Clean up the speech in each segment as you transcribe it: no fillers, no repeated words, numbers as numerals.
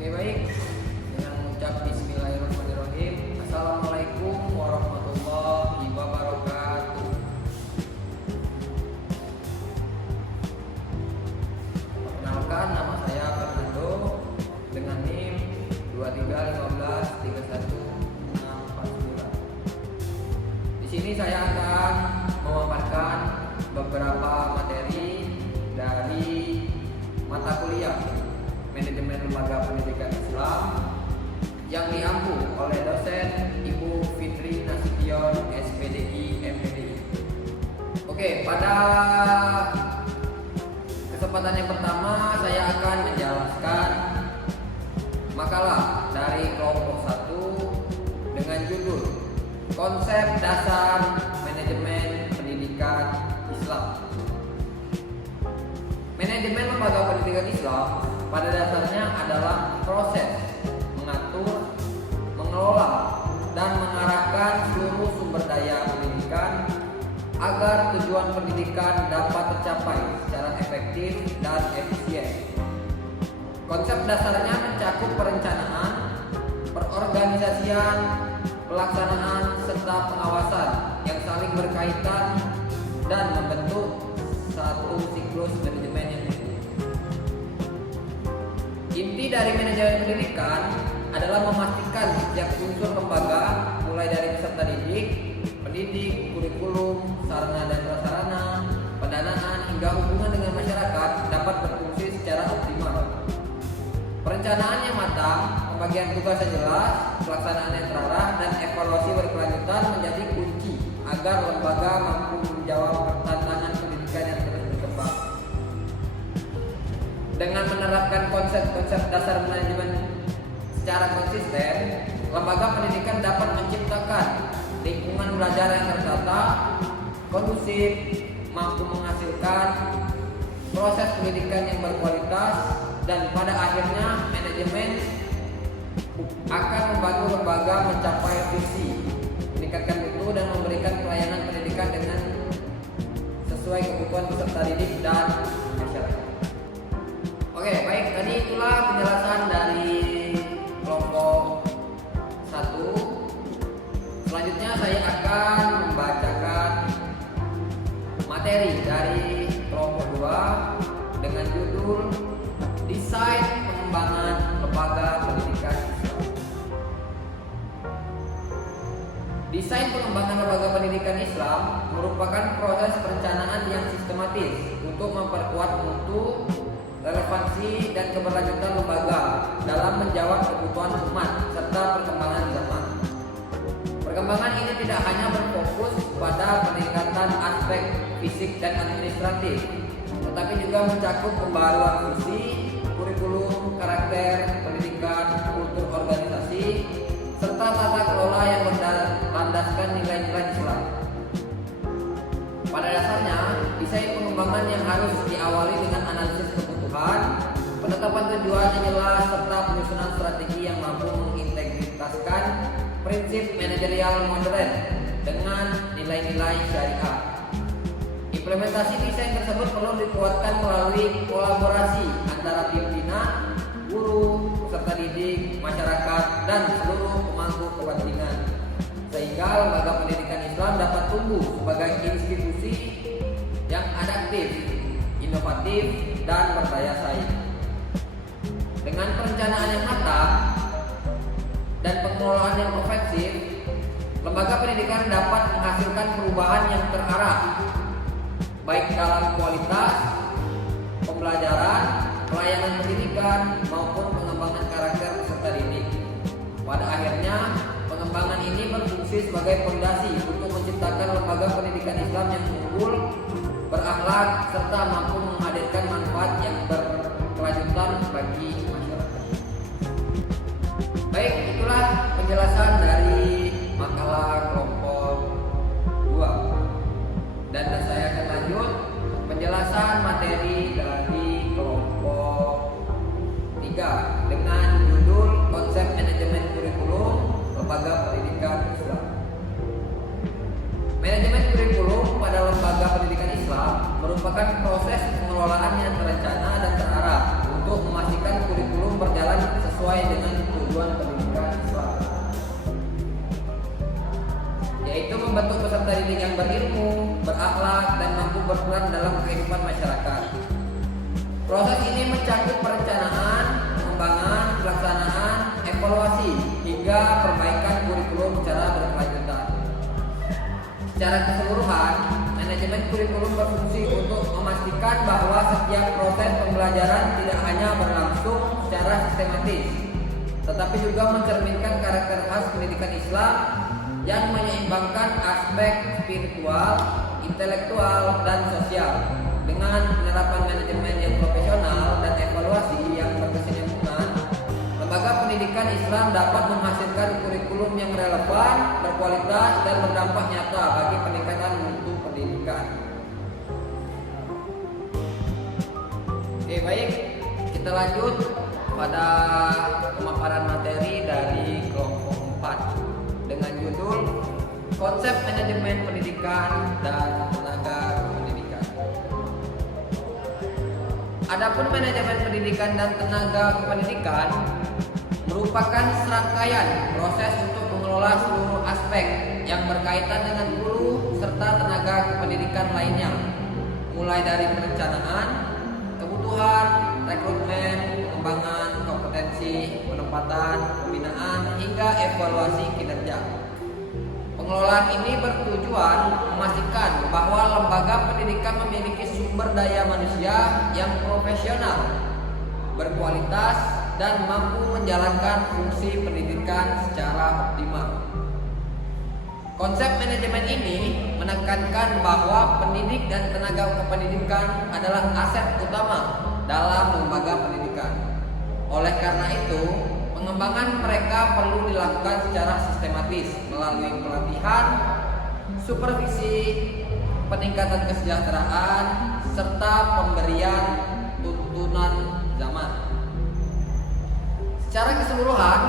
Oke, baik. Dengan mengucap Bismillahirrahmanirrahim. Assalamualaikum warahmatullahi wabarakatuh. Perkenalkan, nama saya Fernando dengan NIM 23153169. Di sini saya akan memaparkan beberapa materi dari mata kuliah Manajemen Lembaga Pendidikan Islam yang diampu oleh dosen Ibu Fitri Nasution, SPDI, MPDI. Oke, pada kesempatan yang pertama saya akan menjelaskan makalah dari kelompok 1 dengan judul Konsep Dasar Manajemen Pendidikan Islam. Manajemen lembaga pendidikan Islam pada dasarnya adalah proses mengatur, mengelola, dan mengarahkan seluruh sumber daya pendidikan agar tujuan pendidikan dapat tercapai secara efektif dan efisien. Konsep dasarnya mencakup perencanaan, perorganisasian, pelaksanaan, serta pengawasan yang saling berkaitan dan membentuk satu siklus manajemen yang utuh. Inti dari manajemen pendidikan adalah memastikan setiap unsur lembaga, mulai dari peserta didik, pendidik, kurikulum, sarana dan prasarana, pendanaan, hingga hubungan dengan masyarakat dapat berfungsi secara optimal. Perencanaan yang matang, pembagian tugas yang jelas, pelaksanaan yang terarah, dan evaluasi berkelanjutan menjadi kunci agar lembaga mampu menjawab tantangan pendidikan yang terus berkembang. Dengan menerapkan konsep-konsep dasar manajemen secara konsisten, lembaga pendidikan dapat menciptakan lingkungan belajar yang tertata, kondusif, mampu menghasilkan proses pendidikan yang berkualitas, dan pada akhirnya manajemen akan membantu lembaga mencapai visi, meningkatkan mutu, dan memberikan pelayanan pendidikan dengan sesuai kebutuhan peserta didik dan masyarakat. Oke, baik, tadi itulah penjelasan dari kelompok 1. Selanjutnya saya akan membacakan materi dari kelompok 2 dengan judul Desain Pengembangan Lembaga Pendidikan Islam. Desain pengembangan lembaga pendidikan Islam merupakan proses perencanaan yang sistematis untuk memperkuat mutu, relevansi, dan keberlanjutan lembaga dalam menjawab kebutuhan umat serta perkembangan zaman. Perkembangan ini tidak hanya berfokus pada peningkatan aspek fisik dan administratif, tetapi juga mencakup pembaruan visi, kurikulum, karakter, pendidikan, kultur organisasi, serta tata kelola yang berlandaskan nilai-nilai Islam. Pada dasarnya, desain pengembangan yang harus diawali dengan analisis kebutuhan, penetapan tujuan yang jelas, serta penyusunan strategi yang mampu mengintegritaskan prinsip manajerial modern dengan nilai-nilai syariah. Implementasi desain tersebut perlu dikuatkan melalui kolaborasi antara pimpinan, guru, peserta didik, masyarakat, dan seluruh pemangku kepentingan, sehingga lembaga pendidikan Islam dapat tumbuh sebagai institusi yang adaptif, inovatif, dan berdaya saing. Dengan perencanaan yang matang dan pengelolaan yang efektif, lembaga pendidikan dapat menghasilkan perubahan yang terarah, baik dalam kualitas pembelajaran, pelayanan pendidikan, maupun pengembangan karakter peserta didik. Pada akhirnya, pengembangan ini berfungsi sebagai fondasi untuk menciptakan lembaga pendidikan Islam yang unggul, berakhlak, serta mampu menghadirkan manfaat yang berkelanjutan bagi masyarakat. Baik, itulah penjelasan dari makalah kelompok 2. Dan saya akan lanjut penjelasan materi dari kelompok 3 dengan judul Konsep Manajemen Kurikulum Lembaga Pendidikan Islam. Manajemen kurikulum pada lembaga pendidikan Islam merupakan proses pengelolaan yang terencana dan ini mencakup perencanaan, pengembangan, pelaksanaan, evaluasi, hingga perbaikan kurikulum secara berkelanjutan. Secara keseluruhan, manajemen kurikulum berfungsi untuk memastikan bahwa setiap proses pembelajaran tidak hanya berlangsung secara sistematis, tetapi juga mencerminkan karakter khas pendidikan Islam yang menyeimbangkan aspek spiritual, intelektual, dan sosial. Dengan penerapan manajemen yang profesional dan evaluasi yang berkesinambungan, lembaga pendidikan Islam dapat menghasilkan kurikulum yang relevan, berkualitas, dan berdampak nyata bagi peningkatan mutu pendidikan. Oke, baik, kita lanjut pada pemaparan materi dari kelompok 4 dengan judul Konsep Manajemen Pendidikan dan Tenaga Pendidikan. Adapun manajemen pendidikan dan tenaga kependidikan merupakan serangkaian proses untuk mengelola seluruh aspek yang berkaitan dengan guru serta tenaga kependidikan lainnya, mulai dari perencanaan, kebutuhan, rekrutmen, pengembangan kompetensi, penempatan, pembinaan, hingga evaluasi kinerja. Pengelolaan ini bertujuan memastikan bahwa lembaga pendidikan memiliki sumber daya manusia yang profesional, berkualitas, dan mampu menjalankan fungsi pendidikan secara optimal. Konsep manajemen ini menekankan bahwa pendidik dan tenaga kependidikan adalah aset utama dalam lembaga pendidikan. Oleh karena itu, pengembangan mereka perlu dilakukan secara sistematis melalui pelatihan, supervisi, peningkatan kesejahteraan, serta pemberian tuntunan zaman. Secara keseluruhan,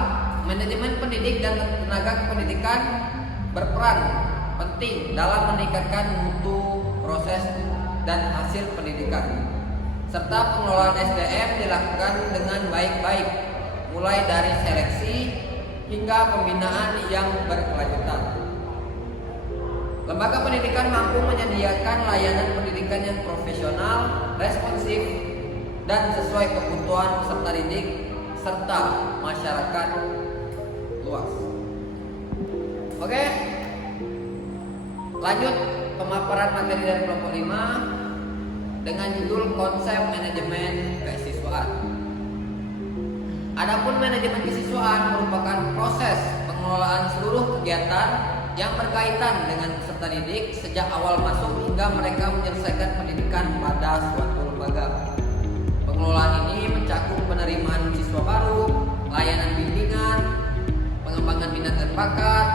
manajemen pendidik dan tenaga kependidikan berperan penting dalam meningkatkan mutu proses dan hasil pendidikan, serta pengelolaan SDM dilakukan dengan baik-baik, mulai dari seleksi hingga pembinaan yang berkelanjutan. Lembaga pendidikan mampu menyediakan layanan pendidikan yang profesional, responsif, dan sesuai kebutuhan peserta didik serta masyarakat luas. Oke, lanjut pemaparan materi dari kelompok 5 dengan judul Konsep Manajemen Keisiswaan. Adapun manajemen kesiswaan merupakan proses pengelolaan seluruh kegiatan yang berkaitan dengan peserta didik sejak awal masuk hingga mereka menyelesaikan pendidikan pada suatu lembaga. Pengelolaan ini mencakup penerimaan siswa baru, layanan bimbingan, pengembangan minat dan bakat,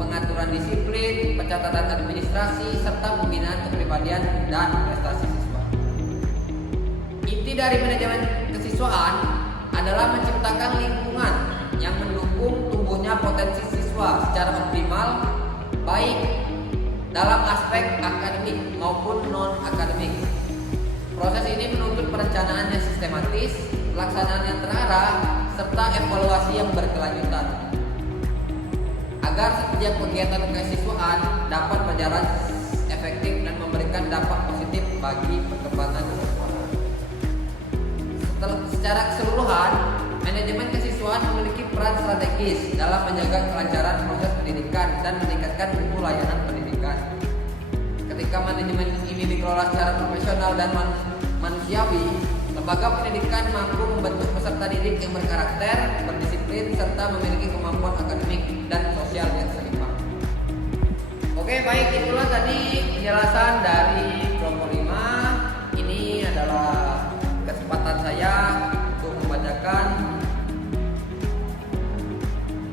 pengaturan disiplin, pencatatan administrasi, serta pembinaan kepribadian dan prestasi siswa. Inti dari manajemen kesiswaan adalah menciptakan lingkungan yang mendukung tumbuhnya potensi siswa secara optimal, baik dalam aspek akademik maupun non-akademik. Proses ini menuntut perencanaan yang sistematis, pelaksanaan yang terarah, serta evaluasi yang berkelanjutan agar setiap kegiatan kesiswaan dapat berjalan efektif dan memberikan dampak positif bagi perkembangan siswa. Secara keseluruhan, manajemen kesiswaan memiliki peran strategis dalam menjaga kelancaran proses pendidikan dan meningkatkan mutu layanan pendidikan. Ketika manajemen ini dikelola secara profesional dan manusiawi, lembaga pendidikan mampu membentuk peserta didik yang berkarakter, berdisiplin, serta memiliki kemampuan akademik dan sosial yang seimbang. Oke, baik, itulah tadi penjelasan dari kelompok 5. Ini adalah kesempatan saya untuk membacakan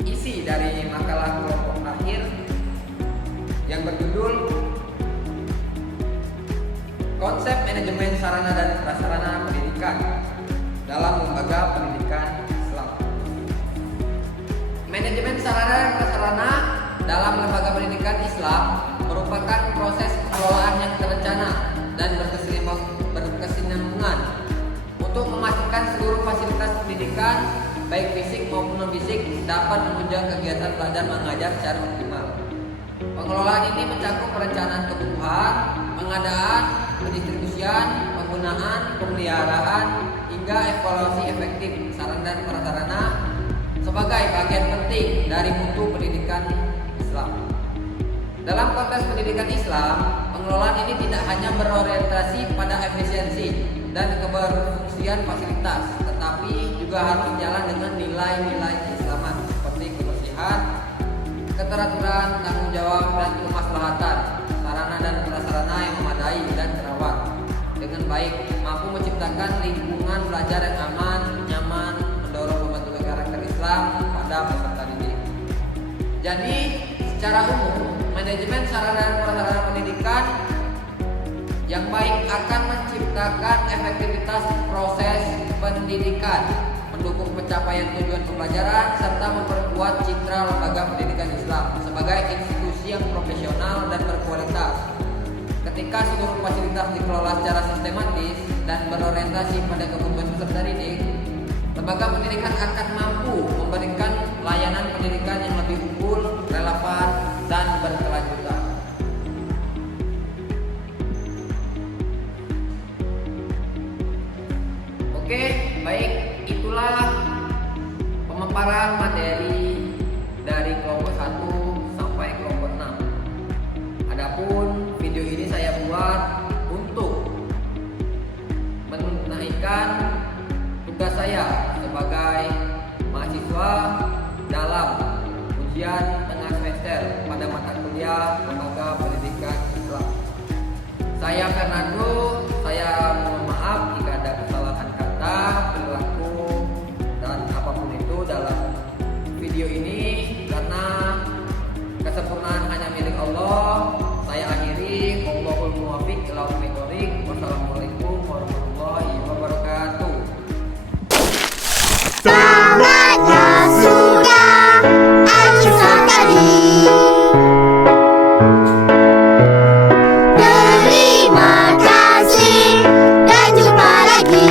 isi dari makalah kelompok akhir yang berjudul Konsep Manajemen Sarana dan Prasarana Pendidikan dalam Lembaga Pendidikan Islam. Manajemen sarana dan prasarana dalam lembaga pendidikan Islam merupakan proses pengelolaan yang terencana dan berkesinambungan untuk memastikan seluruh fasilitas pendidikan, baik fisik maupun non-fisik, dapat menunjang kegiatan belajar mengajar secara optimal. Pengelolaan ini mencakup perencanaan kebutuhan, pengadaan, pendistribusian, penggunaan, pemeliharaan, Ketiga, evaluasi efektif sarana dan prasarana sebagai bagian penting dari mutu pendidikan Islam. Dalam konteks pendidikan Islam, pengelolaan ini tidak hanya berorientasi pada efisiensi dan keberfungsian fasilitas, tetapi juga harus jalan dengan nilai-nilai keislaman seperti kebersihan, keteraturan, tanggung jawab, dan kemaslahatan, sarana dan prasarana yang memadai dan terawat dengan baik, mampu menciptakan lingkungan belajar yang aman, nyaman, mendorong pembentukan karakter Islam pada peserta didik. Jadi, secara umum, manajemen sarana dan prasarana pendidikan yang baik akan menciptakan efektivitas proses pendidikan, mendukung pencapaian tujuan pembelajaran, serta memperkuat citra lembaga pendidikan Islam sebagai institusi yang profesional dan berkualitas. Ketika seluruh fasilitas dikelola secara sistematis dan berorientasi pada kebutuhan peserta didik, lembaga pendidikan akan mampu memberikan layanan pendidikan yang lebih unggul, relevan, dan berkelanjutan. Oke, baik, itulah pemaparan materi dari kelompok 1 sampai kelompok 6. Adapun video ini saya buat untuk menunaikan tugas saya sebagai mahasiswa dalam ujian tengah semester pada mata kuliah Lembaga Pendidikan Islam. Saya Fernando, saya mohon maaf jika ada kesalahan kata, perilaku, dan apapun itu dalam video ini, karena kesempurnaan hanya milik Allah. Saya akhiri, wallahul muwaffiq ila aqwamit thoriq. Wassalamualaikum warahmatullahi wabarakatuh. Tamatlah sudah ajudan tadi. Terima kasih dan jumpa lagi.